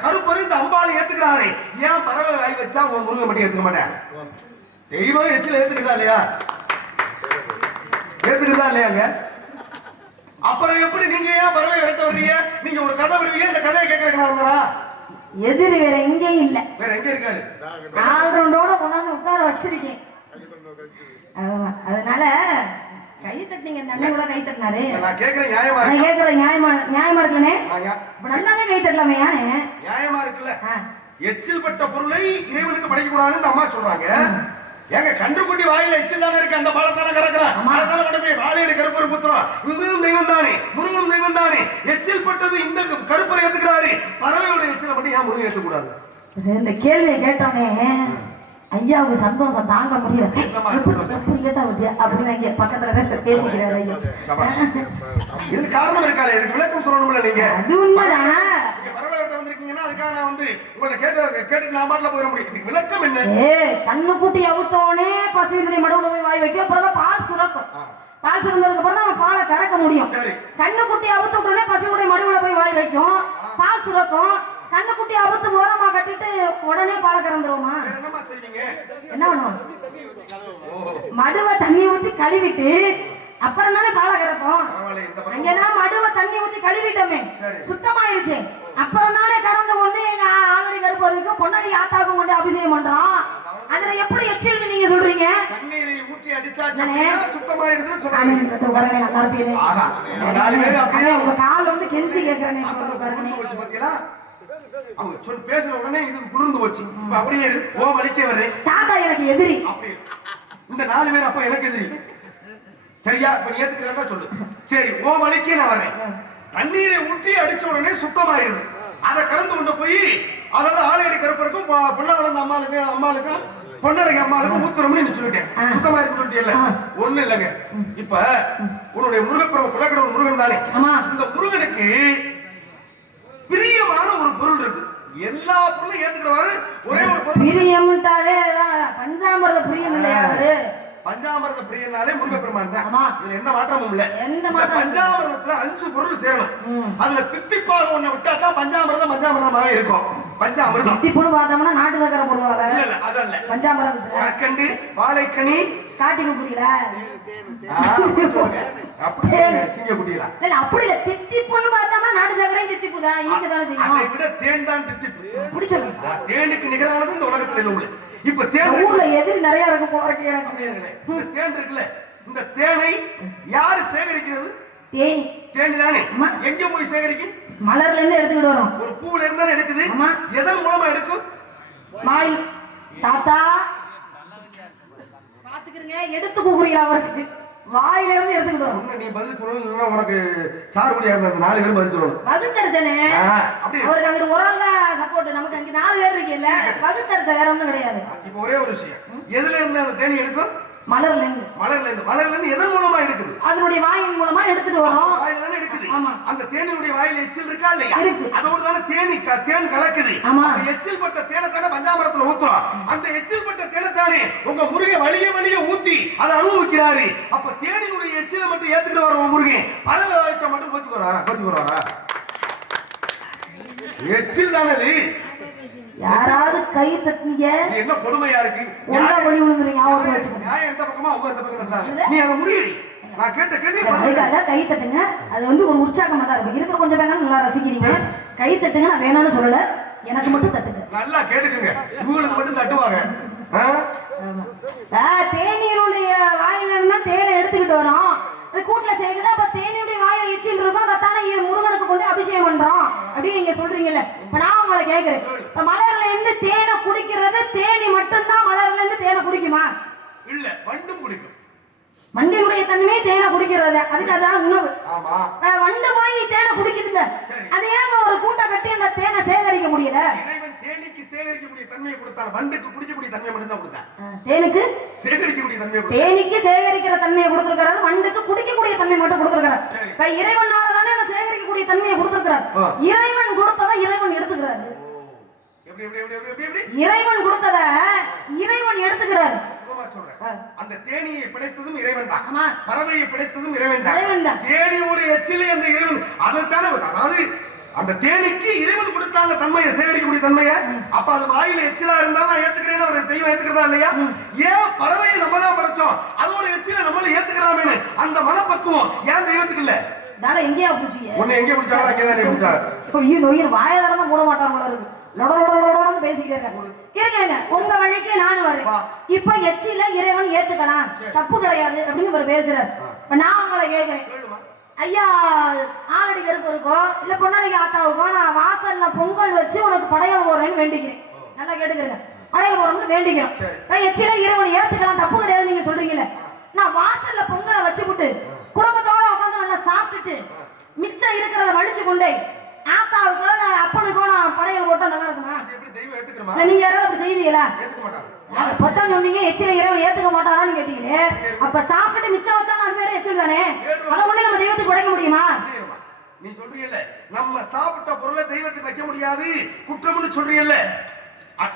கருப்பரு இந்த அம்பாளை ஏத்துக்கிறாரு. ஏன் பறவை வாய் வச்சா உன் முருகன் மட்டும் ஏத்துக்க மாட்டேன்? தெய்வம் எச்சில் ஏத்துக்குதா இல்லையா? ஏத்துக்குதா இல்லையாங்க? அப்புறம் எப்படி நீங்க ஏன் பறவை விரட்ட வர்றீங்க நீங்க ஒரு கதை விடுவீங்க இந்த கதையை கேட்கறதுக்கு நான் வந்தனா எதிரி வேற எங்கேயும் இல்ல. வேற எங்க இருக்காரு? ஆல்ரவுண்டோட கொண்டாந்து உட்கார வச்சிருக்கேன். அதனால கை தட்டினீங்க இந்த அண்ணன் கூட கை தட்டினாரு. நான் கேக்குறேன் நியாயமா நான் கேக்குறேன் நியாயமா நியாயமா நியா- இப்ப நல்லாவே கை தட்டலாமே யானே? நியாயமா இருக்குல்ல. எச்சில் பட்ட பொருளை இறைவனுக்கு படைக்க கூடாதுன்னு அம்மா சொல்றாங்க. ஏங்க கன்றுக்குட்டி வாயில எச்சில் தானே இருக்கு அந்த பாலத்தான கறக்குறான். ஆமா. அதனால கொண்டு போய் வாழையடி கருப்பர் புத்திரம் இந்தும் தெய்வம் தானே முருகனும் தெய்வம் தானே எச்சில் பட்டது இந்த கருப்பரை ஏத்துக்கிறாரு. பறவையோட எச்சில மட்டும் ஏன் முருகன் ஏத்துக்கூடாது? இந்த கேள்வியை கேட்டோடனே ஐயாவுக்கு சந்தோஷம் தாங்க முடியல. எப்படி கேட்டா அப்படின்னு பக்கத்துல பேர் பேசிக்கிறாரு. இதுக்கு காரணம் இருக்காளே இதுக்கு விளக்கம் சொல்லணும்ல நீங்க. அது உண்மைதானா? வந்திருக்கீங்கன்னா அதுக்காக நான் வந்து உங்கள்ட்ட கேட்டு கேட்டு நான் மாட்டில போயிட முடியும். இதுக்கு விளக்கம் என்ன? ஏ கண்ணு கூட்டி அவுத்தோடனே பசுவினுடைய மடவுல போய் வாய் வைக்கும் அப்புறம் தான் பால் சுரக்கும். பால் சுரந்ததுக்கு அப்புறம் தான் பாலை கறக்க முடியும். கண்ணு குட்டி அவுத்த உடனே பசுவினுடைய மடுவுல போய் வாய் வைக்கும். பால் சுரக்கும். கண்ணு குட்டி அவுத்து ஓரமா கட்டிட்டு உடனே பாலை கறந்துருவோமா? என்ன பண்ணுவோம்? மடுவை தண்ணி ஊத்தி கழுவிட்டு அப்புறம் தானே பாலை கறப்போம். அங்கதான் மடுவை தண்ணி ஊத்தி கழுவிட்டோமே. சுத்தமாயிருச்சு. அப்புறம் தானே கறந்து கொண்டு எங்க ஆளுநர் கருப்பருக்கு பொன்னடி ஆத்தாக்கும் கொண்டு அபிஷேகம் பண்றோம். அதுல எப்படி எச்சில்னு நீங்க சொல்றீங்க? தண்ணீரை ஊற்றி அடிச்சா சுத்தமா இருக்குன்னு சொல்றாங்க உட்காருங்க, நல்லா இருப்பீங்க. உங்க கால் வந்து கெஞ்சி கேக்குறேனே, பாருங்க. அவங்க சொல் பேசின உடனே இது குளிர்ந்து போச்சு. இப்ப அப்படியே ஓ வலிக்க வர்றேன். தாத்தா எனக்கு எதிரி. இந்த நாலு பேர் அப்ப எனக்கு எதிரி. சரியா? இப்ப நீ ஏத்துக்கிறதா சொல்லு. சரி ஓ வலிக்கே நான் வரேன். தண்ணீரை ஊற்றி அடிச்ச உடனே சுத்தமாயிருது அதை கறந்து கொண்டு போய் அதாவது ஆலையடி கருப்பருக்கும் வளர்ந்த அம்மாளுக்கு அம்மாளுக்கும் பொன்னடகை அம்மாளுக்கும் ஊத்துறோம்னு நீ சொல்லிட்டேன். சுத்தமா இருக்கு ஆ. ஒண்ணு இல்லைங்க. இப்ப உன்னுடைய முருகப்பெரும குலக்கடவுள் முருகன் தானே. இந்த முருகனுக்கு பிரியமான ஒரு பொருள் இருக்கு. எல்லா பொருளும் ஏத்துக்கிறவாறு ஒரே ஒரு பொருள். பிரியம்ட்டாலே பஞ்சாமிரத பிரியம் இல்லையா அது? பஞ்சாமிரத பிரியனாலே முருகப்பெருமான் தான். இதுல எந்த மாற்றமும் இல்ல. எந்த. பஞ்சாமிரதத்துல அஞ்சு பொருள் சேரணும். அதுல தித்திப்பாக ஒண்ணு விட்டா தான் பஞ்சாமிரதம் பஞ்சாமிரதமாவே இருக்கும். பஞ்சாமிரதம். திப்புன்னு பார்த்தோம்னா நாட்டு சக்கரை போடுவாங்க. இல்ல இல்ல அதல்ல. பஞ்சாமிரதத்துல கற்கண்டு வாழைக்கனி. காட்டி சொல்லுங்க. அப்படியே சிங்க குட்டிகளா இல்ல அப்படி இல்ல. பார்த்தோம்னா நாட்டு சக்கரையும் தான் இனிக்க தானே. அதை செய்யும் விட தேன் தான் தித்திப்பு. அப்படி சொல்லுங்க ஆ, தேனுக்கு நிகரானது இந்த உலகத்துல இல்லை. இப்ப தேன் ஊர்ல எதிரி நிறைய இருக்கு போல இருக்கு எனக்கு. இந்த தேன் இருக்குல்ல இந்த தேனை யாரு சேகரிக்கிறது? தேனி. தேனி தானே. எங்க போய் சேகரிக்கும் மலர்ல இருந்து எடுத்துக்கிட்டு வரோம். ஒரு பூவுல இருந்தா எடுக்குது. எதன் மூலமா எடுக்கும்? மாய் தாத்தா. பாத்துக்கிறீங்க எடுத்து கூக்குறீங்களா அவருக்கு? வாயில இருந்து எடுத்துக்கிட்டு வரோம் ஒண்ணு நீ பதில் சொல்லணும் இல்லைன்னா உனக்கு சாருபடியா இருந்த நாலு பேரும் பதில் சொல்லணும். அப்படி அவருக்கு அங்கிட்டு ஒரு ஆள் தான் சப்போர்ட் நமக்கு அங்க நாலு பேர் இருக்கீல்ல வகுத்தரிச்ச வேற ஒண்ணும் கிடையாது. இப்ப ஒரே ஒரு விஷயம். எதுல இருந்து அந்த தேனி எடுக்கும்? மலர்ல இருந்து மலர்ல இருந்து மலர்ல இருந்து எதன் மூலமா எடுக்குது? அதனுடைய வாயின் மூலமா எடுத்துட்டு வரோம் வாயில தானே எடுக்குது. ஆமா. அந்த தேனியுடைய வாயில எச்சில் இருக்கா இல்லையா? இருக்கு. அதோட தானே தேனி தேன் கலக்குது. ஆமா. எச்சில் பட்ட தேனை தானே பஞ்சாமரத்துல ஊத்துறோம். அந்த எச்சில் பட்ட தேனை தானே உங்க முருகன் வலிய வலிய ஊத்தி அதை அனுபவிக்கிறாரு. அப்ப தேனியுடைய எச்சில மட்டும் ஏத்துக்கிட்டு வர உங்க முருகன் பறவை வச்சா மட்டும் கோச்சுக்கு வராரா? கோச்சுக்கு வராரா? எச்சில் தானே யாராவது கை தட்டினீங்க? என்ன கொடுமையா இருக்கு? நியாயம் வழி விழுந்துறீங்க ஞாபகத்துல வச்சுக்கோங்க. நியாயம் எந்த பக்கமா அவங்க எந்த பக்கம் நீ அதை முறியடி. நான் கேட்ட கேள்வி அதுக்காக கை தட்டுங்க. அது வந்து ஒரு உற்சாகமா தான் இருக்கும். இருக்கிற கொஞ்சம் பேர் நல்லா ரசிக்கிறீங்க. கை தட்டுங்க. நான் வேணாம்னு சொல்லல. எனக்கு மட்டும் தட்டுங்க. நல்லா கேட்டுக்குங்க. இவங்களுக்கு மட்டும் தட்டுவாங்க. தேனீருடைய வாயில இருந்தா தேனை எடுத்துக்கிட்டு வரோம். கூட்டுல சேர்க்குது. அப்ப தேனியுடைய வாயில எச்சில் இருக்கும் அதைத்தானே முருகனுக்கு கொண்டு அபிஷேகம் பண்றோம். அப்படின்னு நீங்க சொல்றீங்கல்ல. இப்ப நான் உங்களை கேக்குறேன். இப்ப மலர்ல இருந்து தேனை குடிக்கிறது தேனி மட்டும்தான் மலர்ல இருந்து தேனை குடிக்குமா? இல்ல வண்டும் பிடிக்கும் மண்டினுடைய தன்மை தேனை குடிக்கிறது. அதுக்கு அதான் உணவு. வண்டு போய் தேனை சரி. அது ஏங்க ஒரு கூட்டம் கட்டி அந்த தேனை சேகரிக்க முடியல? தேனீக்கு சேகரிக்கக்கூடிய தன்மையை கொடுத்தான் வண்டுக்கு குடிக்கக்கூடிய தன்மையை மட்டும் தான் கொடுத்தான் தேனுக்கு? சேகரிக்கக்கூடிய தன்மையை தேனிக்கு சேகரிக்கிற தன்மையை கொடுத்திருக்கிறாரு. வண்டுக்கு குடிக்கக்கூடிய தன்மை மட்டும் கொடுத்திருக்கிறார். இப்ப இறைவனால தானே அந்த சேகரிக்கக்கூடிய தன்மையை கொடுத்திருக்கிறார். இறைவன் கொடுத்ததை இறைவன் எடுத்துக்கிறாரு. எப்படி எப்படி எப்படி எப்படி எப்படி எப்படி? இறைவன் கொடுத்தத இறைவன் எடுத்துக்கிறாரு. அந்த தேனியை படைத்ததும் இறைவன் தான். பறவையை படைத்ததும் இறைவன் தான். தேனியோட எச்சிலே அந்த இறைவன். அதைத்தானே அதாவது அந்த தேனிக்கு இறைவன் கொடுத்த அந்த தன்மையை சேகரிக்கக்கூடிய தன்மையை? அப்ப அது வாயில எச்சிலா இருந்தா நான் ஏத்துக்கிறேன்னு அவர் தெய்வம் ஏத்துக்கிறதா இல்லையா? ஏன் பறவையை நம்ம தான் படைச்சோம்? அதோட எச்சில நம்மள ஏத்துக்கிறாமேனு அந்த மனப்பக்குவம் ஏன் தெய்வத்துக்கு இல்ல? தாடா எங்கேயா பூச்சிய உன்னை எங்கே பிடிச்சாலும் அங்கேதான் நீ பிடிச்சாங்க இப்ப உயிர் உயிர் வாய திறந்தா மூட மாட்டாங்க போல இருக்கு. லொட லொட லொடன்னு பேசிக்கிட்டே இருக்காங்க இருங்க உங்க வழிக்கு நானும் வரேன். இப்ப எச்சில இறைவன் ஏத்துக்கலாம் தப்பு கிடையாது அப்படின்னு இவர் பேசுறாரு. நான் உங்களை கேக்குறேன். கேளுமா. ஐயா ஆலடி கருப்பு இருக்கோ இல்ல பொன்னாடிக்கு ஆத்தாவுக்கோ நான் வாசல்ல பொங்கல் வச்சு உனக்கு படையல் போடுறேன்னு வேண்டிக்கிறேன். நல்லா கேட்டுக்கிறேங்க. படையல் வேண்டிக்கிறோம். சரி. இப்ப எச்சில இறைவன் ஏத்துக்கலாம் தப்பு கிடையாது நீங்க சொல்றீங்கல்ல. நான் வாசல்ல பொங்கலை வச்சுப்புட்டு குடும்பத்தோட உட்காந்து நல்லா சாப்பிட்டுட்டு மிச்சம் இருக்கிறத வடிச்சு கொண்டே ஆத்தாவுக்கோ நான் அப்பனுக்கோ நான் படையல் போட்டா நல்லா இருக்குமா? இல்ல நீங்க யாராவது அப்படி செய்வீங்களா? பொத்தம் சொன்னீங்க எச்சில இறைவன் ஏத்துக்க மாட்டாரான்னு கேட்டீங்களே. அப்ப சாப்பிட்டு மிச்சம் வச்சாலும் அது பேரு எச்சில் தானே? அதை ஒண்ணு நம்ம தெய்வத்துக்கு உடைக்க முடியுமா? நீ சொல்றீல்ல நம்ம சாப்பிட்ட பொருளை தெய்வத்துக்கு வைக்க முடியாது. குற்றம்னு சொல்றீல்ல அ-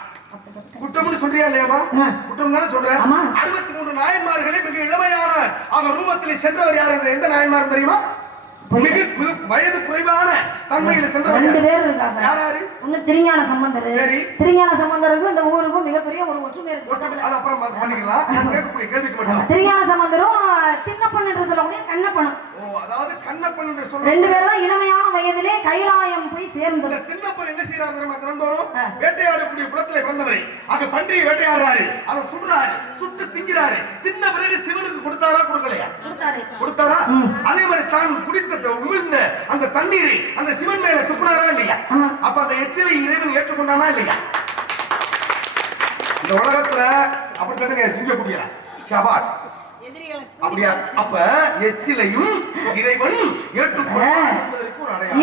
குற்றம்னு சொல்றியா இல்லையாமா. குற்றம் தானே சொல்றேன். அறுபத்தி மூன்று நாயன்மார்களே மிக இளமையான ஆக ரூபத்தில் சென்றவர் யார் என்ற எந்த நாயன்மார் தெரியுமா? மிக வயது குறைவான தன்மையில சென்றவர் ரெண்டு? பேர் இருக்காங்க. யார் யாரு ஒண்ணு திருஞான சம்பந்தர். சரி. திருஞான சம்பந்தருக்கும் இந்த ஊருக்கும் மிகப்பெரிய ஒரு ஒற்றுமை இருக்கு. அது அப்புறம் பண்ணிக்கலாம். கேட்கக்கூடிய கேள்விக்கு மட்டும். திருஞான சம்பந்தரும் தின்னப்பன் என்று சொல்லக்கூடிய கண்ணப்பனும். ஓ அதாவது கண்ணப்பன் என்று ரெண்டு பேரும் தான் இளமையான வயதிலே கைலாயம் போய் சேர்ந்தது. திண்ணப்பன் என்ன செய்யறாரு தெரியுமா. வேட்டையாடக்கூடிய குளத்துல பிறந்தவரை. அங்க பன்றியை வேட்டையாடுறாரு. அதை சுடுறாரு சுட்டு திங்கிறாரு தின்ன பிறகு சிவனுக்கு கொடுத்தாரா கொடுக்கலையா? கொடுத்தாரு. அதே தான் குடித்த உமிழ்ந்த அந்த தண்ணீரை அந்த சிவன் மேல துப்புனாரா இல்லையா. அப்ப அந்த எச்சிலை இறைவன் ஏற்றுக்கொண்டானா இல்லையா? இந்த உலகத்துல அப்படி தானே சிங்கக்கூடியா? ஷபாஷ் அப்படியா? அப்ப எச்சிலையும் இறைவன் ஏற்றுக்கொண்டான்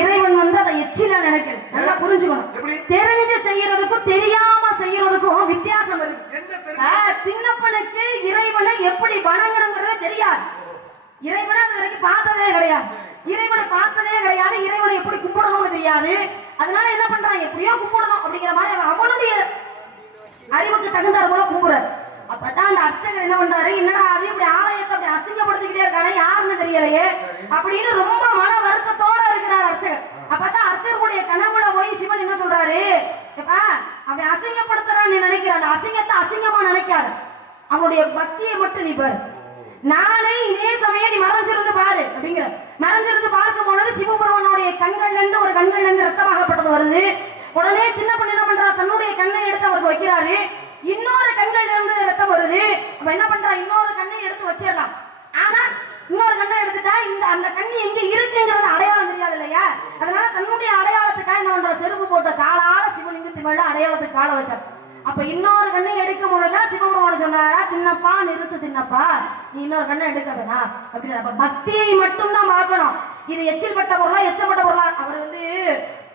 இறைவன் வந்து அதை எச்சில நினைக்கல. நல்லா புரிஞ்சுக்கணும்? தெரிஞ்சு செய்யறதுக்கும் தெரியாம செய்யறதுக்கும் வித்தியாசம் இருக்கு. தின்னப்பனுக்கு இறைவனை எப்படி வணங்கணுங்கிறதே தெரியாது. இறைவனை அது வரைக்கும் பார்த்ததே கிடையாது. இறைவனை பார்த்ததே கிடையாது. இறைவனை எப்படி கும்பிடணும்னு தெரியாது. அதனால என்ன பண்றான் எப்படியோ கும்பிடணும் அப்படிங்கிற மாதிரி அவன் அவனுடைய அறிவுக்கு தகுந்தார் போல கும்புறார். அப்பதான் அந்த அர்ச்சகர் என்ன பண்றாரு? என்னடா அது இப்படி ஆலயத்தை அப்படி அசிங்கப்படுத்திக்கிட்டே இருக்கானே? யாருன்னு தெரியலையே. அப்படின்னு ரொம்ப மன வருத்தத்தோட இருக்கிறார் அர்ச்சகர். அப்பதான் அர்ச்சகருடைய கனவுல போய் சிவன் என்ன சொல்றாரு? எப்பா அவன் அசிங்கப்படுத்துறான்னு நீ நினைக்கிற. அந்த அசிங்கத்தை அசிங்கமா நினைக்காத. அவனுடைய பக்தியை மட்டும் நீ பாரு. நாளை இதே சமயம் நீ மறைஞ்சிருந்து பாரு அப்படிங்கிற. மறைஞ்சிருந்து பார்க்கும் பொழுது சிவபெருமனுடைய கண்கள்ல இருந்து ஒரு கண்கள்ல இருந்து ரத்தமாகப்பட்டது வருது. உடனே சின்ன பண்ண என்ன பண்றா தன்னுடைய கண்ணை எடுத்து அவருக்கு வைக்கிறாரு. இன்னொரு கண்கள்ல இருந்து ரத்தம் வருது. அப்ப என்ன பண்றா? இன்னொரு கண்ணை எடுத்து வச்சிடலாம். ஆனா இன்னொரு கண்ணை எடுத்துட்டா இந்த அந்த கண்ணி எங்க இருக்குங்கிறது அடையாளம் தெரியாது இல்லையா? அதனால தன்னுடைய அடையாளத்துக்காக என்ன பண்ற? செருப்பு போட்ட காலால சிவலிங்கத்து மேல அடையாளத்துக்கு கால வச்சார். அப்ப இன்னொரு கண்ணை எடுக்கும் பொழுதுதான் சிவபெருமான் சொன்னாரா தின்னப்பா நிறுத்து தின்னப்பா நீ இன்னொரு கண்ணை எடுக்க வேணாம் அப்படின்னு பக்தியை மட்டும்தான் பார்க்கணும். இது எச்சில் பட்ட பொருளா எச்சப்பட்ட பொருளா? அவர் வந்து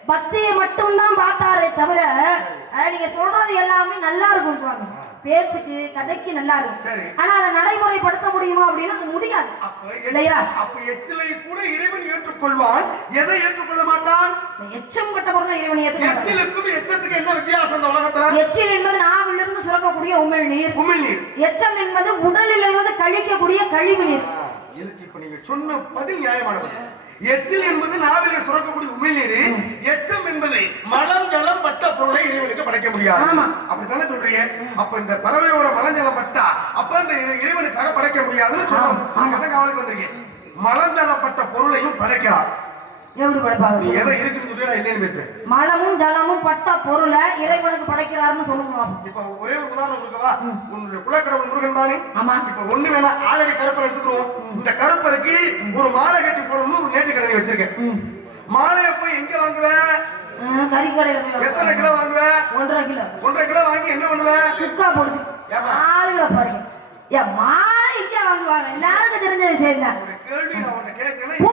பக்தியை மட்டும்தான் பார்த்தாரே தவிர நீங்க சொல்றது எல்லாமே நல்லா இருக்கும். பேச்சுக்கு கதைக்கு நல்லா. இருக்கும். ஆனா அதை நடைமுறைப்படுத்த முடியுமா அப்படின்னா அது முடியாது. இல்லையா? அப்ப எச்சிலை கூட இறைவன் ஏற்றுக்கொள்வான். எதை ஏற்றுக்கொள்ள மாட்டான்? எச்சம் பட்ட பொருளை இறைவனை ஏற்றுக்க மாட்டார். எச்சிலுக்கும் எச்சத்துக்கு என்ன வித்தியாசம் இந்த உலகத்துல? எச்சில் என்பது நாவிலிருந்து சுரக்கக்கூடிய உமிழ் நீர். உமிழ்நீர் எச்சம் என்பது உடலில் இருந்து கழிக்கக்கூடிய கழிவு நீர். ஆ, இது- இப்ப நீங்க சொன்ன பதில் நியாயமான பதில் எச்சில் என்பது நாவிலே சுரக்கக்கூடிய உமிழ்நீர் எச்சம் என்பது மலம் ஜலம் பட்ட பொருளை இறைவனுக்கு படைக்க முடியாது. அப்படித்தானே சொல்றீங்க? அப்ப இந்த பறவையோட மலம் ஜலம் பட்டா அப்ப இந்த இறை- இறைவனுக்காக படைக்க முடியாதுன்னு என்ன காவலுக்கு வந்திருக்கீங்க? மலம் ஜலம் பட்ட பொருளையும் படைக்கலாம். எப்படி படைப்பாங்க எதை இருக்குன்னு சொல்லி நான் இல்லைன்னு பேசுறேன். மலமும் ஜலமும் பட்ட பொருளை இறைவனுக்கு படைக்கிறாருன்னு சொல்லுங்க. இப்ப ஒரே ஒரு உதாரணம் கொடுக்கவா? உன்னுடைய குலக்கடவுள் முருகன் தானே? ஆமா. இப்ப ஒண்ணு வேணா ஆலடி கருப்பரை எடுத்துக்கிறோம். இந்த கருப்பருக்கு ஒரு மாலை கட்டி போடணும்னு ஒரு நேட்டு கடனை வச்சிருக்கேன். மாலையை போய் எங்க வாங்குவ? ஆ, கறி கடையில போய் எத்தனை வாங்குவேன். கிலோ வாங்குவ? ஒன்றரை கிலோ. ஒன்றரை கிலோ வாங்கி என்ன பண்ணுவ? சுக்கா போடுது? ஆளுகளை பாருங்க. ஏன் மாணிக்கா வாங்குவாங்க. எல்லாருக்கும் தெரிஞ்ச விஷயம் தான் கேள்வி நான் உன்னை